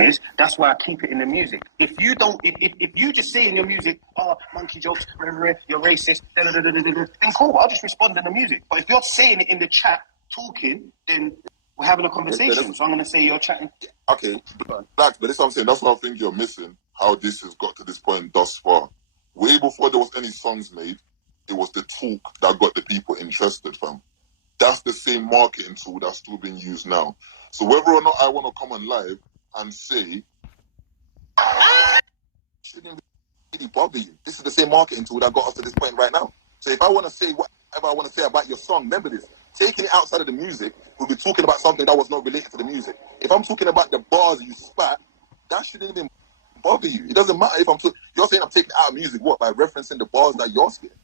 thing is, that's why I keep it in the music. If you don't, if you just say in your music, oh, monkey jokes, you're racist, then cool, I'll just respond in the music. But if you're saying it in the chat, talking, then we're having a conversation. So I'm going to say you're chatting. Okay, but this is what I'm saying. That's what I think you're missing, how this has got to this point thus far. Way before there was any songs made, it was the talk that got the people interested, fam. That's the same marketing tool that's still being used now. So whether or not I want to come on live and say, shouldn't really bother you. This is the same marketing tool that got us to this point right now. So if I want to say whatever I want to say about your song, remember this. Taking it outside of the music, we'll be talking about something that was not related to the music. If I'm talking about the bars you spat, that shouldn't even bother you. It doesn't matter if you're saying I'm taking it out of music, what? By referencing the bars that you're spitting.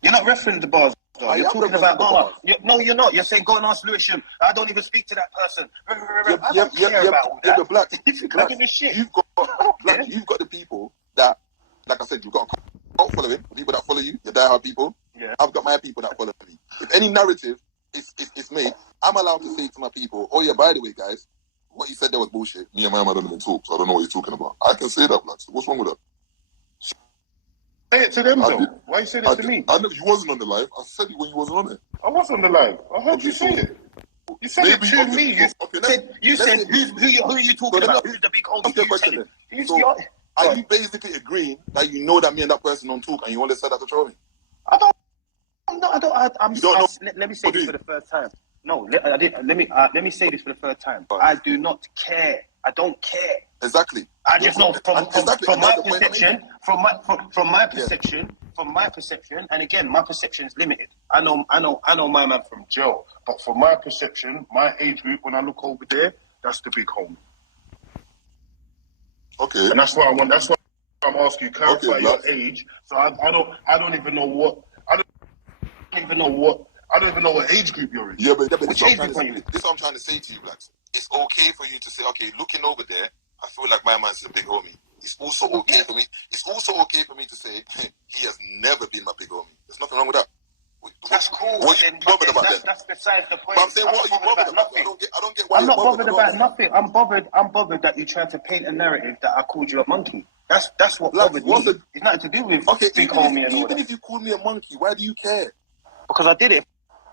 You're not referencing the bars. You're talking about no, you're not. You're saying go and ask Lewisham. I don't even speak to that person. I don't care about all that. But Black, shit. You've got the people that, like I said, you've got a cult following, people that follow you, your diehard people. Yeah. I've got my people that follow me. If any narrative is made, I'm allowed to say to my people, oh yeah, by the way, guys, what you said there was bullshit. Me and my man don't even talk, so I don't know what you're talking about. I can say that, Black. So what's wrong with that? Say it to them, though. Why you saying it to me? I know you wasn't on the live. I said it when you wasn't on it. I was on the live. I heard you say it. You said it to me. You said who are you talking about? Who's the big homie? Are you basically agreeing that you know that me and that person don't talk and you only said that to troll me? Let me say this for the first time. No, let me say this for the third time. I do not care. I don't care. Exactly. I just know from my perception, and again, my perception is limited. I know my man from Joe, but from my perception, my age group, when I look over there, that's the big homie. Okay. And that's why I'm asking you, clarify your age. So I don't even know what age group you're in. Yeah, but this is what I'm trying to say to you, Blacks. It's okay for you to say, okay, looking over there, I feel like my man's a big homie. It's also okay for me. It's also okay for me to say he has never been my big homie. There's nothing wrong with that. That's cool. What are you bothered about then? That's besides the point. But I'm saying, what are you bothered about? I don't get why I'm not bothered about nothing. I'm bothered that you tried to paint a narrative that I called you a monkey. That's what bothered me. It's nothing to do with big homie and all that. Even if you called me a monkey, why do you care? Because I did it.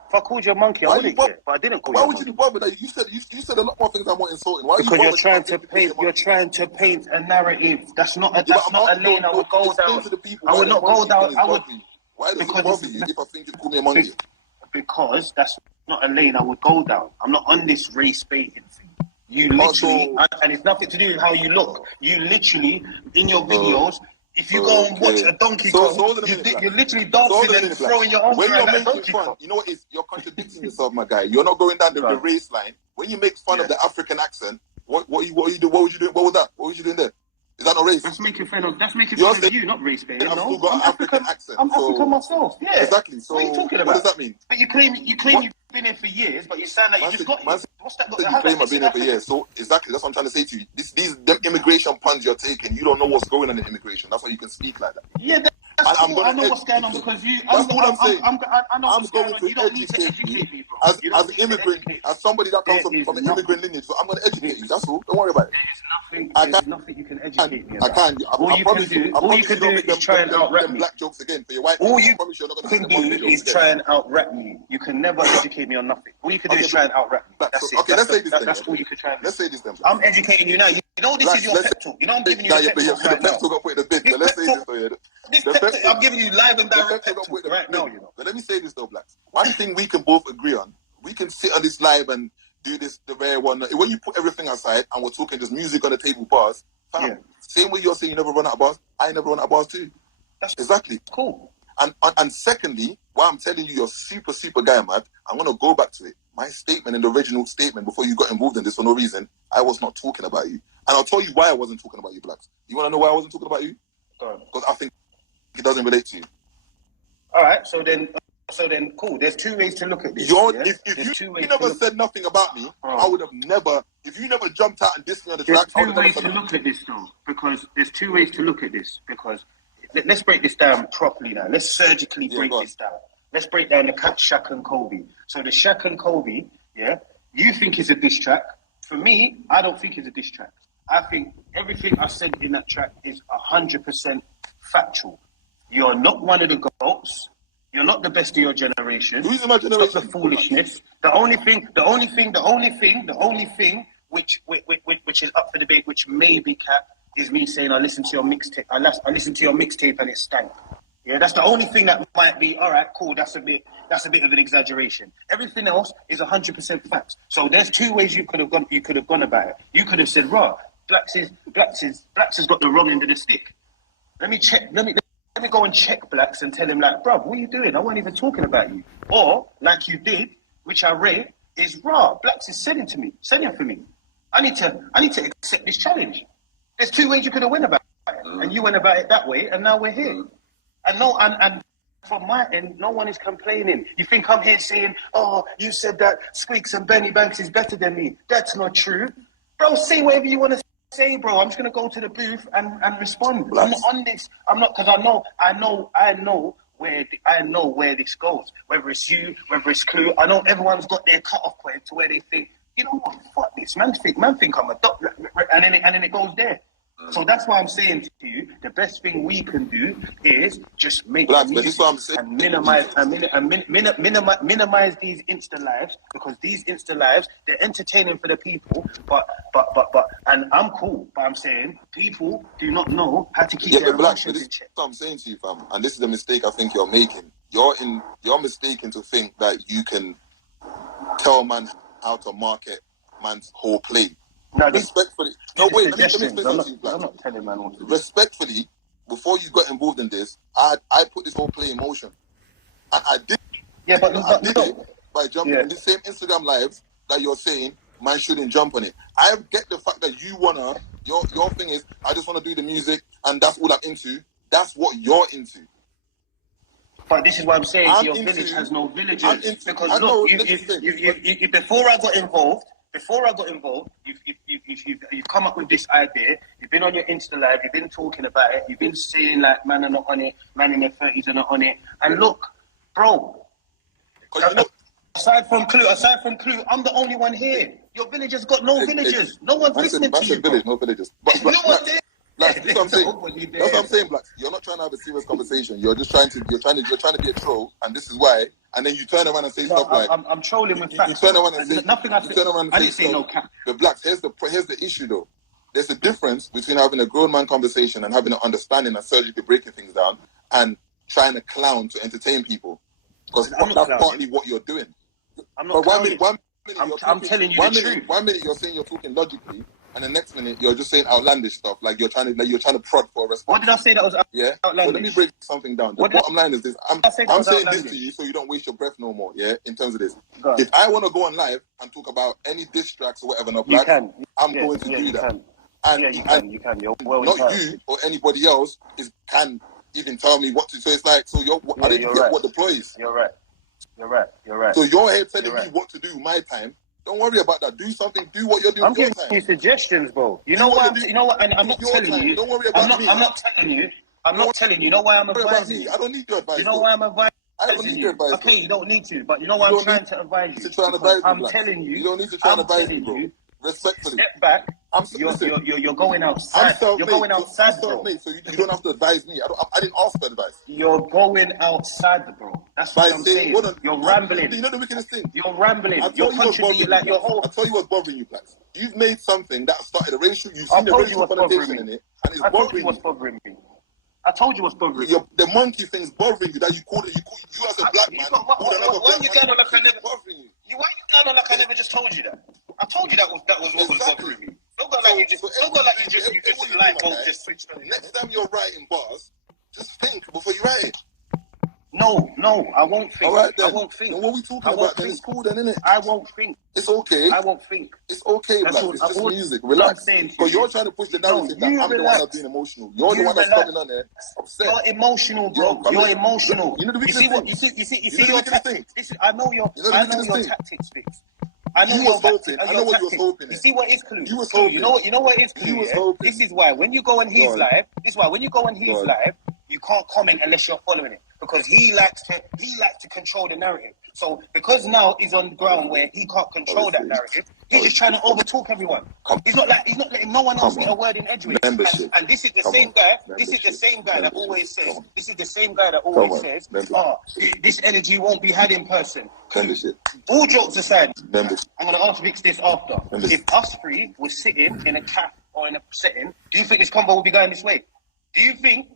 If I called you a monkey, I wouldn't care. But I didn't call you a monkey. Why would you be bothered? You said a lot more things that are more insulting. Why? Because you're trying to paint a narrative. That's not a lane I would go down. I would not go down. Why does it bother you if I think you call me a monkey? Because that's not a lane I would go down. I'm not on this race baiting thing. You literally, and it's nothing to do with how you look. You literally, in your videos, if you go and watch a donkey go, you're literally dancing and throwing your arms around like a donkey go. You know what it is? You're contradicting yourself, my guy. You're not going down the race line. When you make fun of the African accent, what would you do? What was that? What was you doing there? Is that not race? That's making fun of you, not race baiting. I've still got an African accent. I'm African myself. Yeah. Exactly. So what are you talking about? What does that mean? But you claim you've been here for years, but you sound like you just got here. What's that? You claim I've been here for years. So exactly, that's what I'm trying to say to you. These immigration puns you're taking, you don't know what's going on in immigration. That's why you can speak like that. Yeah. That's cool. I know what's going on because you. That's what I'm saying. I know what's going on. You don't need to educate me, bro. As an immigrant, as somebody that comes from an immigrant lineage, so I'm going to educate you. That's all. Don't worry about it. There's nothing you can educate me about. I can. All you can do is try and out-rap me. Black jokes again for your white. All you can do is try and out-rap me. You can never educate me on nothing. All you can do is try and out-rap me. That's it. Okay, let's say this then. That's all you can try and do. Let's say this then. I'm educating you now. You know this is your pep talk. You know I'm giving you a pep talk right now. Got put in the bid. Let's say this though. This pep talk, I'm giving you live and direct pep talk right now. You know. But let me say this though, Blacks. One thing we can both agree on: we can sit on this live and do this the rare one. When you put everything aside and we're talking just music on the table, bars. Fam, same way you're saying you never run out of bars, I never run out of bars too. That's exactly cool. And secondly, why I'm telling you you're super guy mad, I'm gonna go back to it. My statement in the original statement before you got involved in this for no reason, I was not talking about you. And I'll tell you why I wasn't talking about you, Blacks. You wanna know why I wasn't talking about you? Because I think it doesn't relate to you. Alright, so then cool. There's two ways to look at this. If you never said nothing about me, I would have never. If you never jumped out and dissed me on the track, there's two ways to look at this though. Because there's two ways to look at this. Because let's break this down properly now. Let's surgically break this down. Let's break down the Shaq and Kobe. So the Shaq and Kobe, you think is a diss track. For me, I don't think it's a diss track. I think everything I said in that track is 100% factual. You're not one of the GOATs. You're not the best of your generation. Who's in my generation? Stop the foolishness. The only thing which is up for debate, which may be cap, is me saying I listened to your mixtape. I listened to your mixtape and it stank. Yeah, that's the only thing that might be all right. Cool. That's a bit of an exaggeration. Everything else is 100% facts. So there's two ways you could have gone. You could have gone about it. You could have said, "Raw, Blacks has got the wrong end of the stick." Let me check. Let me go and check Blacks and tell him like, "Bruv, what are you doing? I wasn't even talking about you." Or like you did, which I rate, is raw. Blacks is sending for me. I need to accept this challenge. There's two ways you could have went about it, and you went about it that way, and now we're here. And from my end, no one is complaining. You think I'm here saying, "Oh, you said that Squeaks and Benny Banks is better than me." That's not true, bro. Say whatever you want to say, bro. I'm just gonna go to the booth and respond. Blacks. I'm not on this. I'm not, because I know where this goes. Whether it's you, whether it's Clue, I know everyone's got their cut-off point to where they think, you know what, fuck this. Man think I'm a doctor, and then it goes there. So that's why I'm saying to you, the best thing we can do is just make music and minimize these Insta lives, because these Insta lives, they're entertaining for the people, but and I'm cool, but I'm saying people do not know how to keep their emotions in check. That's what I'm saying to you, fam, and this is the mistake I think you're making. You're mistaken to think that you can tell man how to market man's whole play. No, respectfully. No, wait, let me explain I'm something to you, Black. I'm not telling man what to do. Respectfully, before you got involved in this, I put this whole play in motion. And I did. Yeah, but I did it by jumping in the same Instagram lives that you're saying man shouldn't jump on it. I get the fact that you wanna, your thing is, I just wanna do the music and that's all I'm into. That's what you're into. But this is what I'm saying. Your village has no villagers. Because look, you before I got involved, you've come up with this idea. You've been on your Insta live. You've been talking about it. You've been saying like, man are not on it. Man in their 30s are not on it. And look, bro. Aside from Clue, I'm the only one here. Your village has got no villagers. No one's listening to you. Village, no villagers. But no one there. That's what I'm saying. That's what I'm saying, Blacks. You're not trying to have a serious conversation. You're just trying to be a troll, and this is why. And then you turn around and say stuff like, I'm trolling with facts. You turn around and say nothing. I didn't say no cap. The Blacks. Here's the issue though. There's a difference between having a grown man conversation and having an understanding and surgically breaking things down, and trying to clown to entertain people. Because that's partly what you're doing. I'm not clowning. I'm telling you the truth. 1 minute you're saying you're talking logically, and the next minute you're just saying outlandish stuff, like you're trying to prod for a response. What did I say that was outlandish? So let me break something down. The bottom line is this: I'm saying this to you so you don't waste your breath no more. Yeah, in terms of this, if I want to go on live and talk about any diss tracks or whatever, I'm going to do that. And you can. You're well not you or anybody else can even tell me what to. So it's like, I didn't get what the ploy is. You're right. So you're here telling me what to do my time. Don't worry about that. Do something. Do what you're doing. I'm giving you suggestions, bro. You know what? And I'm not telling you. Don't worry about me. I'm not telling you. You know why I'm advising you? I don't need your advice. You know why I'm advising you? I don't need your advice. Okay, you don't need to. But you know why I'm trying to advise you? I'm telling you. You don't need to try and advise me, bro. Respectfully. Step back. You're going outside. You're going outside, bro. So you don't have to advise me. I didn't ask for advice. You're going outside, bro. That's what I'm saying. You're rambling. You know the wickedest thing? You're rambling. You're contributing like your whole... I'll tell you what's bothering you, Blacks. You've made something that started a racial... You've seen the racial connotation in it, and it's bothering you. I told you what's bothering me. I told you what's bothering you. The monkey thing's bothering you, that you call it... You as a black man... Why are you going on like I never... Why are you going on like I never just told you that? I told you that was what was bothering me. Don't go like you just light bulb just switched on. Next time you're writing bars, just think before you write it. No, I won't think. All right, then. I won't think. Then what are we talking about? Then it's cool, then, isn't it? I won't think. It's okay. I won't think. It's okay, Black. It's just music. Relax. Because you're trying to push the narrative that I'm the one that's being emotional. You're the one that's coming on there upset. You're emotional, bro. You're emotional. You know the biggest thing? You see your tactics. I know your tactics, Vix. I know you was hoping. I know what you was hoping. You see what is Clue? You was hoping. You know what is Clue? You was hoping. This is why when you go on his live, you can't comment unless you're following it. because he likes to control the narrative. So because now he's on the ground where he can't control that narrative, he's just trying to overtalk everyone. He's not letting no one else get a word in edgeways. And this is the same guy. This is the same guy that always says. This is the same guy that always says, this energy won't be had in person. All jokes aside, I'm going to ask Vix this after. If us three were sitting in a cafe or in a setting, do you think this convo will be going this way? Do you think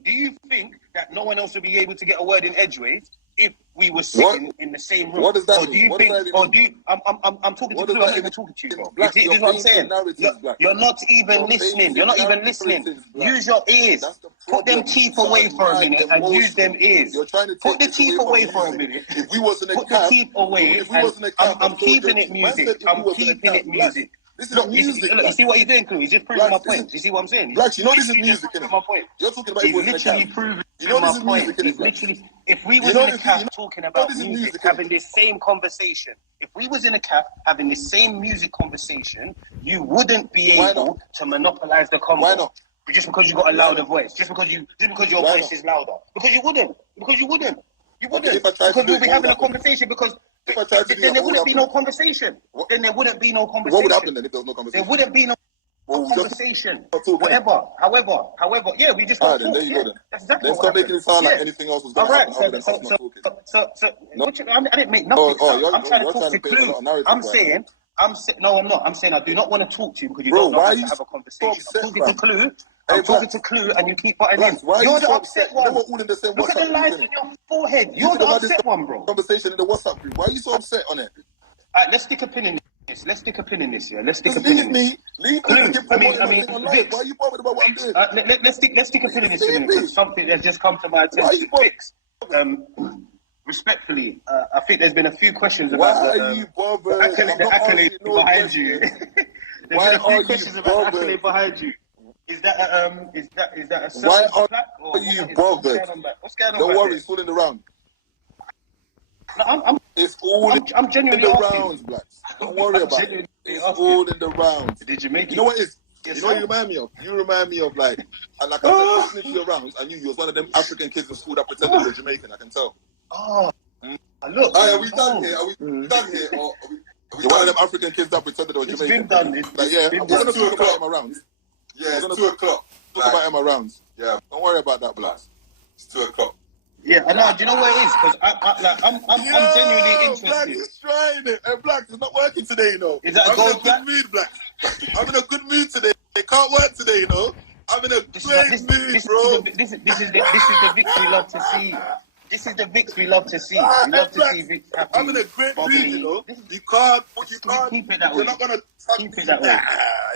that no one else will be able to get a word in edgeways if we were sitting in the same room? What does that mean? I'm talking to you. I'm not even talking to you, bro. This is what I'm saying. You're not even listening. You're not even listening. Use your ears. Put them teeth away for a minute and use them ears. Put the teeth away for a minute. If we was in a Put the teeth away. I'm keeping it music. I'm keeping it music. This is music. You see what he's doing, Clue? He's just proving my point. You see what I'm saying? Blacks, you know this is music, innit? My point. You're talking about he's literally proving my point. He's literally, if we was in a cafe talking about music, having this same conversation, if we was in a cafe having this same music conversation, you wouldn't be able to monopolize the convo. Why not? Just because you got a louder voice, just because your voice is louder, because you wouldn't, because we'll be having a conversation because. Then there wouldn't be no conversation. Then there wouldn't be no conversation. What would happen then if there was no conversation? There wouldn't be no conversation. However, yeah, we just don't talk. There you go then. That's exactly what happened. Then stop making it sound like anything else was going to happen I didn't make nothing. I'm trying to talk to Clue. I'm saying, no, I'm not. I'm saying I do not want to talk to you because you don't know how to have a conversation. I'm talking to Clue, and you keep butting in. You're the upset one. Look at the lines in your forehead. You're the upset one, bro. Conversation in the WhatsApp group. Why are you so upset on it? Let's stick a pin in this. Yeah. Let's stick a pin in this. Leave me. Clue. I mean, Vix. Why are you bothered about what I'm doing? Let's stick a pin in this because something has just come to my attention. Vix. Respectfully, I think there's been a few questions about the accolade behind you. There's been a few questions about the accolade behind you. Is that a why are you bothered? What's going on? Don't worry, it's all in the round. No, I'm genuinely in the asking. rounds, Blacks. Don't worry about it. It's all in the rounds. Did you make it? You know what it is? You know what you remind me of? You remind me of like I said, listening to your rounds, I knew you was one of them African kids in school that pretended you were Jamaican. I can tell. Look. Are we done here? Are we done here? Or you're one of them African kids that pretended they were Jamaican. It's been done. I'm going to talk about my rounds. Yeah, it's 2 o'clock. Talk about Emma rounds. Yeah, don't worry about that, Blacks. It's 2 o'clock. Yeah, I know. Do you know what it is? Because I'm genuinely interested. Black is trying it. Hey, Blacks, it's not working today, you know. Is that a gold Black? I'm in a good mood, Blacks. I'm in a good mood today. It can't work today, you know. I'm in a great mood, bro. This is the Vix we love to see. This is the Vix we love to see. We love to see Vix happy. I'm in a great mood, you know. You can't. Keep it that way. You're not gonna keep it that way.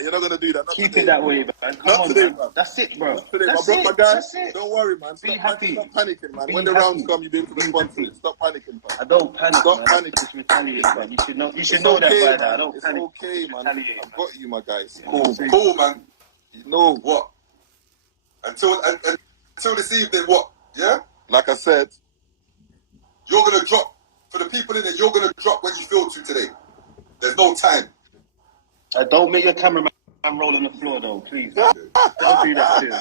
You're not gonna do that. Keep it that way, man. Come on, today, man. That's it, bro. That's it. My guy. Don't worry, man. Be happy. Stop panicking, man. When the rounds come, you'll be able to respond to it. Stop panicking, man. I don't panic. Stop panicking. Just retaliate, man. You should know that by now. I don't panic. It's okay, man. I've got you, my guys. Cool, man. You know what? Until this evening, what? Yeah? Like I said, you're gonna drop for the people in it. You're gonna drop when you feel to today. There's no time. Don't make your cameraman roll on the floor, though, please. Don't do that too.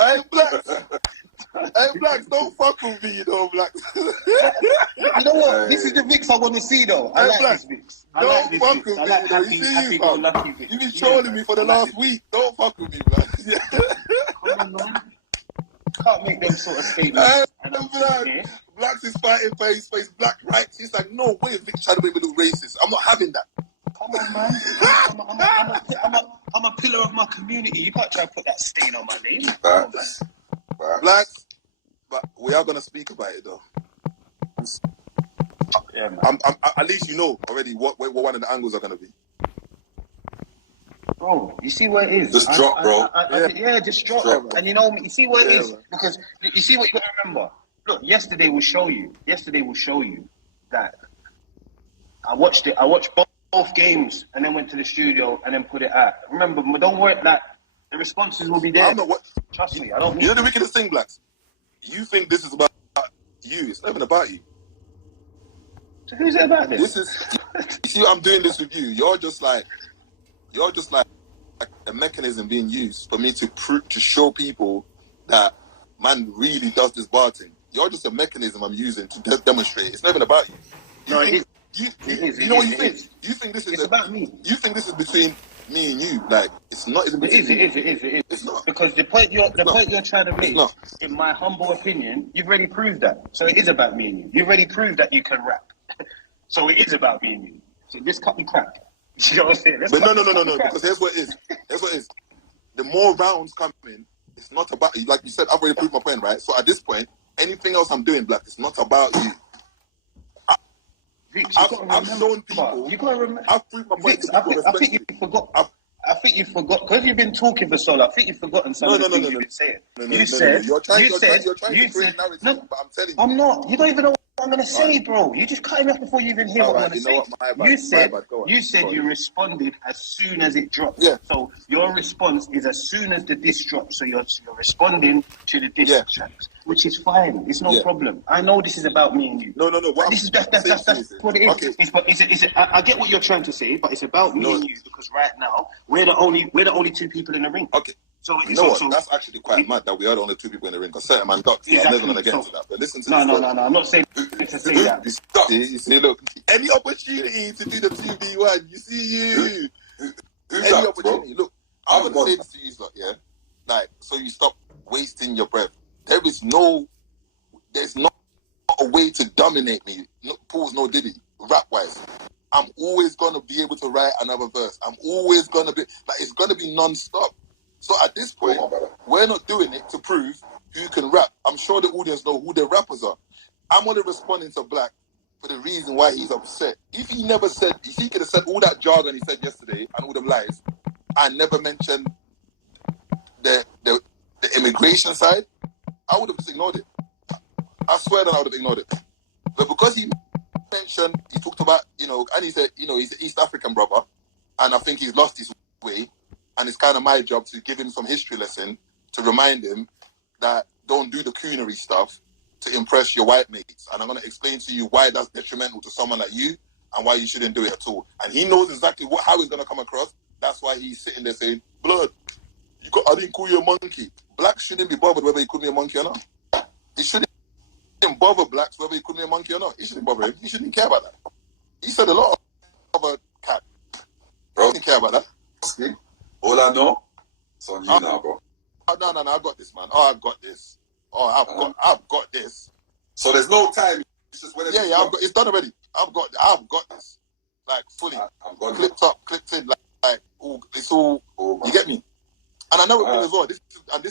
Hey, Blacks, don't fuck with me, you know, Blacks. You know what? This is the Vix I want to see, though. I like this Vix. Don't fuck with me. I like happy go lucky Vix. You've been trolling me for the last week. Don't fuck with me, Blacks. Come on, man. Can't make them sort of statements. Blacks is fighting for his face, black rights. He's like, no way, Vix trying to make me look racist. I'm not having that. Come on, man. I'm a pillar of my community. You can't try to put that stain on my name. Blacks, but we are gonna speak about it though. Yeah, man. I'm at least you know already what one of the angles are gonna be. Bro, you see where it is. Just drop, bro. Just drop. And you know, you see where it is because you see what you gotta remember. Look, yesterday will show you that I watched it. I watched both games and then went to the studio and then put it out. Remember, don't worry, that the responses will be there. Trust me, I don't. You know the wickedest thing, Blacks? You think this is about you? It's not even about you. So who's it about this? You see, I'm doing this with you. You're just like a mechanism being used for me to show people that man really does this bar thing. You're just a mechanism I'm using to demonstrate. It's not even about you. No, it is. You know what you think? You think this is It's about me. You think this is between me and you? Like, it's not even between It is. It's not. Because the point you're trying to make, in my humble opinion, you've already proved that. So it is about me and you. You've already proved that you can rap. So it is about me and you. So let's cut the crap. You know what I'm saying? But no. Because here's what it is. The more rounds come in, it's not about, like you said, I've already proved my point, right? So at this point, anything else I'm doing, Black, it's not about you. I've shown people. You gotta remember. I've proved my point. I think you forgot. I think you forgot because you've been talking for so long. I think you've forgotten some of the things you've been saying. You said you're trying to create narrative, but I'm telling you. I'm not. You don't even know what I'm gonna say, bro. You just cut me off before you even hear what I'm gonna say. You said you responded as soon as it dropped. Yeah. So your response is as soon as the diss drops. So you're responding to the diss tracks, which is fine. It's no problem. I know this is about me and you. No. That's what it is. Okay. I get what you're trying to say, but it's about me and you because right now we're the only two people in the ring. Okay. So you know what? That's actually quite mad that we are the only two people in the ring. Because certain man ducks. Exactly. I'm never going to get into that. But listen to this. No. I'm not saying to say that. You see, look, any opportunity to do the 2v1, you see you. Any opportunity. Look, I'm going to say this to you, yeah? Like, so you stop wasting your breath. There's not a way to dominate me. No pause, no diddy, rap-wise. I'm always going to be able to write another verse. I'm always going to be, like, it's going to be non-stop. So at this point, we're not doing it to prove who can rap. I'm sure the audience know who the rappers are. I'm only responding to Black for the reason why he's upset. If he never said, if he could have said all that jargon he said yesterday and all them lies, and never mentioned the immigration side, I would have just ignored it. I swear that I would have ignored it. But because he mentioned, he talked about, and he said, he's an East African brother, and I think he's lost his way. And it's kind of my job to give him some history lesson to remind him that don't do the coonery stuff to impress your white mates. And I'm going to explain to you why that's detrimental to someone like you and why you shouldn't do it at all. And he knows exactly how it's going to come across. That's why he's sitting there saying, Blood, I didn't call you a monkey. Blacks shouldn't be bothered whether he called me a monkey or not. He shouldn't bother blacks whether he called me a monkey or not. He shouldn't bother him. He shouldn't care about that. He said a lot of a cat. Bro, he didn't care about that. Okay. All I know, it's on you now, bro. No, I got this, man. I've got this. I've got this. So there's no time. It's just whenever. Yeah, it's done already. I've got this. Like fully. Clipped up, clipped in, like it's all. You get me? And another thing as well. This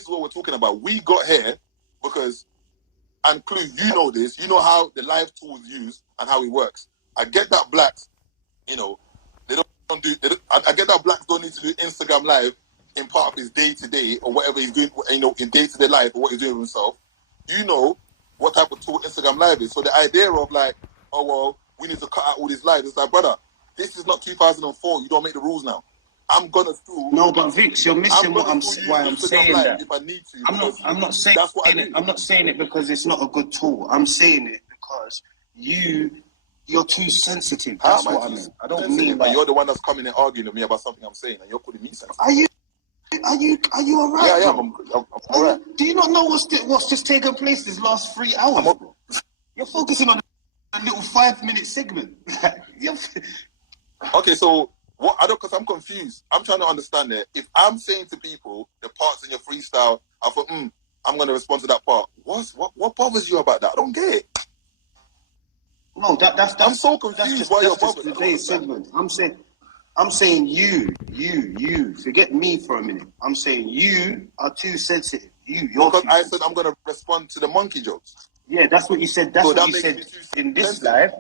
is what we're talking about. We got here because, and Clue, you know this. You know how the live tool is used and how it works. I get that Blacks, I get that Blacks don't need to do Instagram live in part of his day-to-day or whatever he's doing, in day-to-day life or what he's doing with himself. You know what type of tool Instagram live is. So the idea of like, oh, well, we need to cut out all these lives. It's like, brother, this is not 2004. You don't make the rules now. I'm going to do... No, but Vix, you're missing why I'm saying that. If I need to. I'm not saying it. I'm not saying it because it's not a good tool. I'm saying it because you're too sensitive. That's what I mean. I don't mean that. You're the one that's coming and arguing with me about something I'm saying, and you're calling me sensitive. Are you alright? Yeah, I'm alright. Do you not know what's just taken place this last 3 hours? You're focusing on a little 5-minute segment. Okay, so what? I don't, because I'm confused. I'm trying to understand it. If I'm saying to people the parts in your freestyle, I thought, I'm going to respond to that part. What bothers you about that? I don't get it. No, that's I'm so confused why you're bothered. Today's segment. I'm saying you. Forget me for a minute. I'm saying you are too sensitive. You're because I said I'm going to respond to the monkey jokes. Yeah, that's what you said. That's what you said in this live.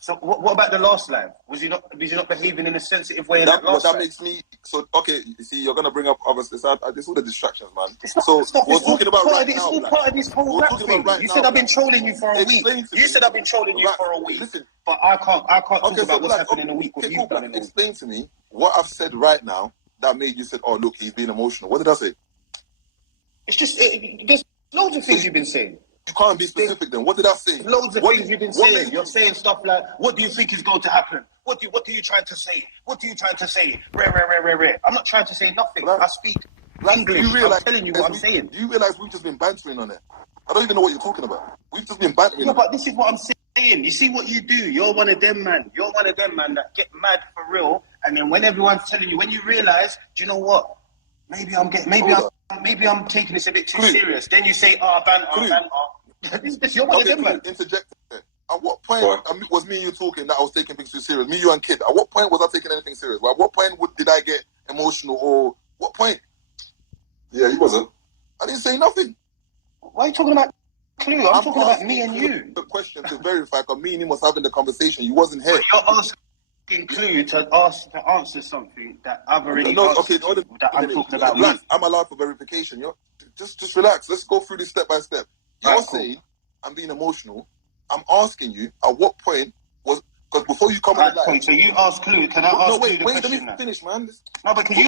So what about the last live? Was you not behaving in a sensitive way in that last live? That makes me... So, okay, you see, you're going to bring up others. It's all the distractions, man. We're talking about right now. It's all part of this whole rap thing. You said I've been trolling you for a week. You said I've been trolling you for a week. Listen, but I can't talk about what's happened in a week. What you've done in a week. Explain to me what I've said right now that made you say, oh, look, he's being emotional. What did I say? It's just... there's loads of things you've been saying. You can't be specific then. What did I say? Loads of things you've been saying. You're saying stuff like, what do you think is going to happen? What are you trying to say? What are you trying to say? Rare. I'm not trying to say nothing. I speak English. I'm telling you what I'm saying. Do you realise we've just been bantering on it? I don't even know what you're talking about. We've just been bantering. No, but this is what I'm saying. You see what you do? You're one of them, man. You're one of them, man, that get mad for real. And then when everyone's telling you, when you realise, do you know what? Maybe I'm taking this a bit too serious. Then you say, banter. You're one of them, man. Interject. At what point was me and you talking that I was taking things too serious? Me, you, and Kid. At what point was I taking anything serious? At what point did I get emotional? Or what point? Yeah, he wasn't. I didn't say nothing. Why are you talking about Clue? I'm talking about me and you. The question to verify, because me and him was having the conversation. You wasn't here. But you're asking Clue to answer something that I've already answered. Okay, that I'm talking about. Relax. I'm allowed for verification. Just relax. Let's go through this step by step. You're saying I'm being emotional. I'm asking you, at what point was... Because before you come on the live... So you ask Clue, can I ask Clue the question? Wait, let me finish, man. No, because you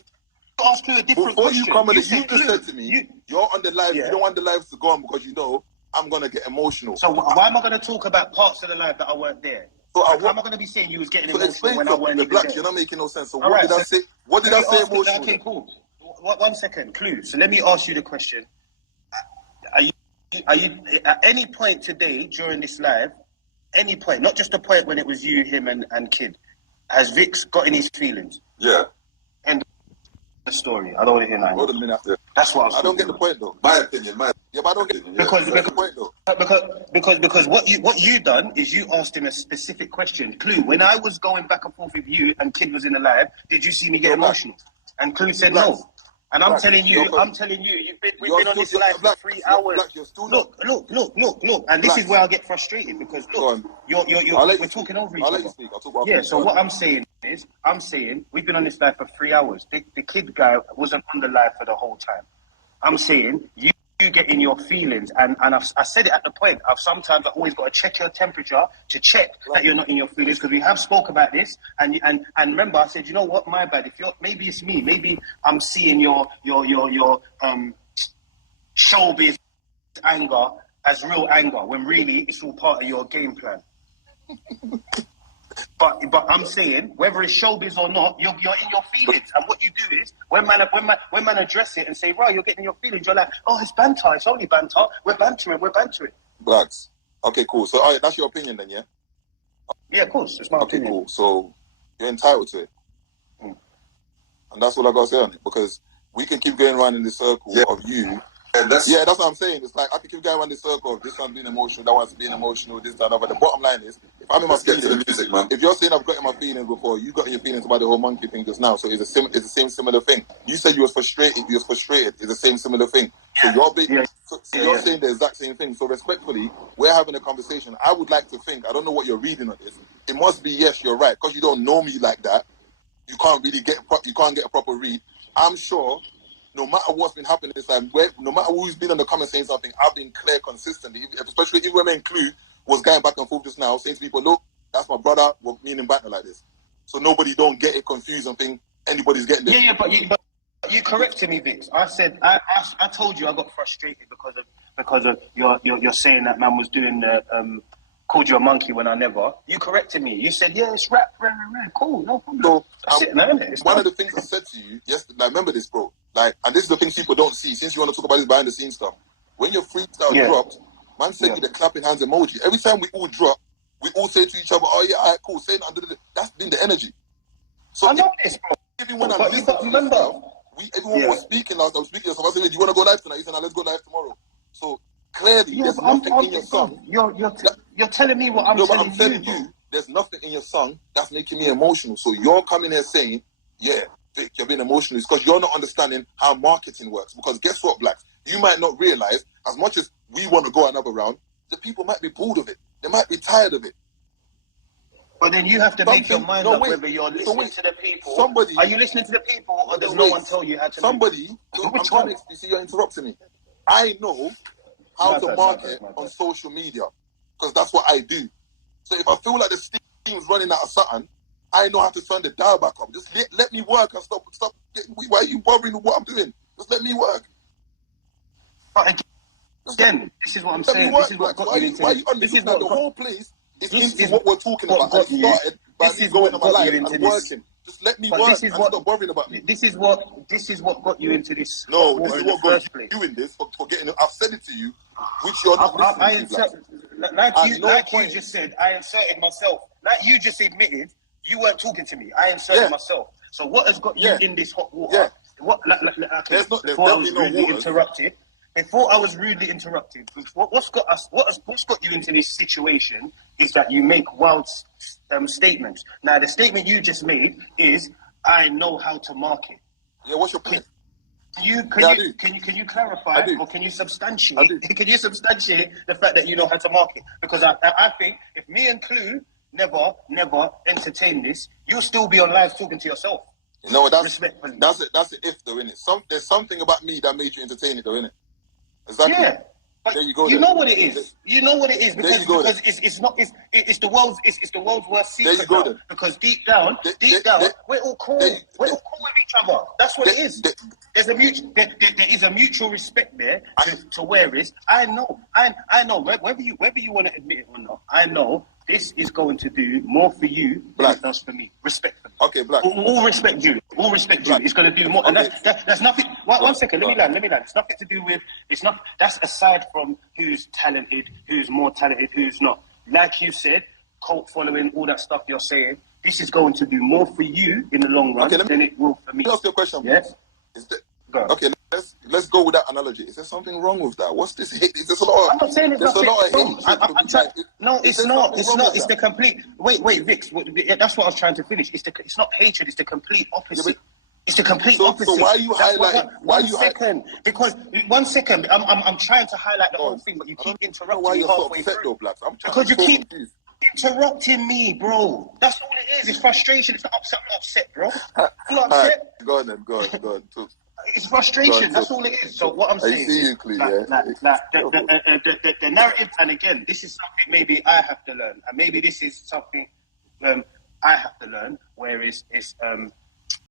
ask Clue a different question. Before you come on, you just said to me, you're on the live, you don't want the live to go on because you know I'm going to get emotional. So why am I going to talk about parts of the live that I weren't there? So how am I going to be saying you was getting emotional when I weren't even there? You're not making no sense. So what did I say? What did I say emotional? Okay, cool. 1 second, Clue. So let me ask you the question. Are you at any point today during this live, any point, not just the point when it was you, him, and Kid, has Vix got in his feelings? Yeah. End the story. I don't want to hear that. Hold a minute after. That's what I don't get the point though. My opinion. Yeah, but I don't get the point though. Because what you done is you asked him a specific question. Clue. When I was going back and forth with you and Kid was in the live, did you see me get emotional? And Clue said no. And I'm telling you, we've been on this live for 3 hours. Look. And this is where I get frustrated because look, we're talking over each other. Yeah, so what I'm saying is, we've been on this live for 3 hours. The Kid guy wasn't on the live for the whole time. I'm saying you get in your feelings, and I said it at the point. Sometimes I've always got to check your temperature to check that you're not in your feelings, because we have spoke about this, and remember I said, you know what, my bad. Maybe it's me. Maybe I'm seeing your showbiz anger as real anger when really it's all part of your game plan. But I'm saying, whether it's showbiz or not, you're in your feelings. And what you do is, when man address it and say, right, you're getting your feelings, you're like, oh, it's banter, it's only banter. We're bantering. Blacks. Okay, cool. So all right, that's your opinion then, yeah? Yeah, of course. It's my opinion. Cool. So you're entitled to it. And that's all I got to say on it. Because we can keep going around in the circle of you. That's what I'm saying. It's like I can keep going around the circle of this one's being emotional, that one's being emotional, this, that, and that. But the bottom line is, if I'm in my feelings, the music, man. If you're saying I've got in my feelings before, you got in your feelings about the whole monkey thing just now. So it's the same similar thing. You said you was frustrated. It's the same similar thing. So you're saying the exact same thing. So respectfully, we're having a conversation. I would like to think, I don't know what you're reading on this. It must be yes, you're right, because you don't know me like that. You can't really get a proper read. I'm sure. No matter what's been happening this time, no matter who's been on the comment saying something, I've been clear consistently, especially even when Clue was going back and forth just now, saying to people, look, that's my brother, we're meaning banter like this. So nobody don't get it confused and think anybody's getting this. Yeah, but you corrected me, Vix. I said, I told you I got frustrated because of you're saying that man was doing the, called you a monkey when I never. You corrected me. You said, yeah, it's rap, cool, no problem. So, that's it, man, isn't it? One of the things I said to you yesterday, like, remember this, bro, like, and this is the things people don't see, since you want to talk about this behind the scenes stuff. When your freestyle dropped, man sent you the clapping hands emoji. Every time we all drop, we all say to each other, oh yeah, all right, cool, say it under the... That's been the energy. So I know this, bro. Even when I listened to remember, stuff, everyone was speaking last, I was speaking to yourself, I said, do you want to go live tonight? You said, let's go live tomorrow. So clearly, there's nothing in your song. You're telling me what I'm telling you. No, but I'm telling you, there's nothing in your song that's making me emotional. So you're coming here saying, yeah, Vic, you're being emotional. It's because you're not understanding how marketing works. Because guess what, Blacks? You might not realize, as much as we want to go another round, the people might be bored of it. They might be tired of it. But then you have to make your mind up whether you're listening to the people. Are you listening to the people, or does no one tell you how to? You see, you're interrupting me. I know how to market on social media, because that's what I do. So if I feel like the steam's running out of something, I know how to turn the dial back up. Just let me work and stop. Why are you bothering with what I'm doing? Just let me work. But again, this is what I'm saying. This is what got you into this. This is what the whole place is into what we're talking about. I started by me going on my life and working. Just let me But work this is and what stop worrying about me. this is what got you into this. No, hot this water is in the what got first place. you in this for getting. I've said it to you, which you're not listening to. Like, You just said, I inserted myself. Like you just admitted, you weren't talking to me. I inserted myself. So what has got you in this hot water? Yeah. What? Okay. There's Before I was definitely no rudely waters. interrupted. Before I was rudely interrupted, what's got you into this situation is that you make wild statements. Now, the statement you just made is, "I know how to market." Yeah, what's your point? Can you clarify or can you substantiate? Can you substantiate the fact that you know how to market? Because I think if me and Clue never entertain this, you'll still be on live talking to yourself. You know, that's respectfully. That's it. That's the if though, innit? There's something about me that made you entertain it though, innit? Exactly. Yeah. But there you go. You know what it is. You know what it is because it's the world's worst secret. There you go, now. Because deep down, we're all cool. We're all cool with each other. That's what it is. There is a mutual respect there to where is. I know. Whether you want to admit it or not, I know this is going to do more for you than it does for me. Respectfully. Okay, Black. All respect due. All respect due. It's going to do more, and that's nothing. One second. Let me land. It's nothing to do with. It's not. That's aside from who's talented, who's more talented, who's not. Like you said, cult following, all that stuff you're saying. This is going to do more for you in the long run than it will for me. Let me ask you a question. Yes. Okay, let's go with that analogy. Is there something wrong with that? What's this hate? Is a lot of, I'm not saying there's a lot of hate. No, it's not. It's not. It's the complete. Wait, Vix. That's what I was trying to finish. It's not hatred. It's the complete opposite. It's the complete opposite. So why are you highlighting? One second. Because 1 second. I'm trying to highlight the whole thing, but you keep interrupting why me you're so halfway upset through. though, Blacks? Because you keep interrupting me, bro. That's all it is. It's frustration. It's not upset. I'm not upset, bro. I'm not upset. Go on then. Go on. It's frustration. That's all it is. So what I'm saying is, the narrative, and again, this is something maybe I have to learn, and maybe this is something I have to learn. Where it's